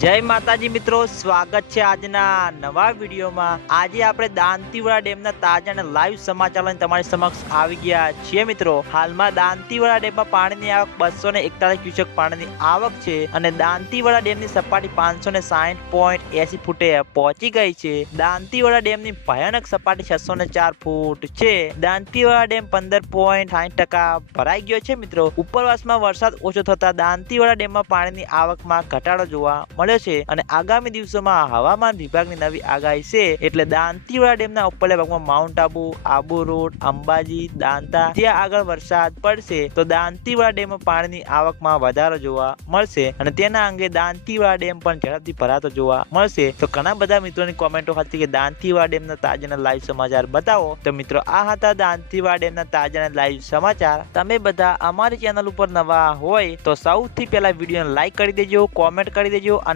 જય માતાજી મિત્રો, સ્વાગત છે આજના નવા વિડીયોમાં. આજે આપણે દાંતીવાડા ડેમના તાજા અને લાઈવ સમાચાર લઈને તમારી સમક્ષ આવી ગયા છીએ મિત્રો. હાલમાં દાંતીવાડા ડેમમાં પાણીની આવક બસો ને એકતાલીસ ક્યુસેક પાણીની આવક છે અને દાંતીવાડા ડેમની સપાટી પાંચસો ને સાહીઠ પોઈન્ટ એસી ફૂટે પહોંચી ગઈ છે. દાંતીવાડા ડેમની ભયાનક સપાટી છસો ને ચાર ફૂટ છે. દાંતીવાડા ડેમ પંદર પોઈન્ટ સાહીઠ ટકા ભરાઈ ગયો છે મિત્રો. ઉપરવાસમાં વરસાદ ઓછો થતા દાંતીવાડા ડેમમાં પાણીની આવકમાં ઘટાડો જોવા મળ્યો છે અને આગામી દિવસોમાં હવામાન વિભાગની નવી આગાહી છે એટલે દાંતીવાડા ડેમના ઉપરલા ભાગમાં માઉન્ટ આબુ આબુ રોડ, અંબાજી, દાંતા ત્યાં આગળ વરસાદ પડશે તો દાંતીવાડા ડેમમાં પાણીની આવકમાં વધારો જોવા મળશે અને તેના અંગે દાંતીવાડા ડેમ પણ ઝડપથી ભરાતો જોવા મળશે. તો ઘણા બધા મિત્રોની કોમેન્ટો હતી કે દાંતીવાડા ડેમના તાજાના લાઈવ સમાચાર બતાવો. તો મિત્રો, આ હતા દાંતીવાડા ડેમના તાજાના લાઈવ સમાચાર. તમે બધા અમારી ચેનલ ઉપર નવા હોય તો સૌથી પહેલા વિડીયોને લાઈક કરી દેજો, કોમેન્ટ કરી દેજો અને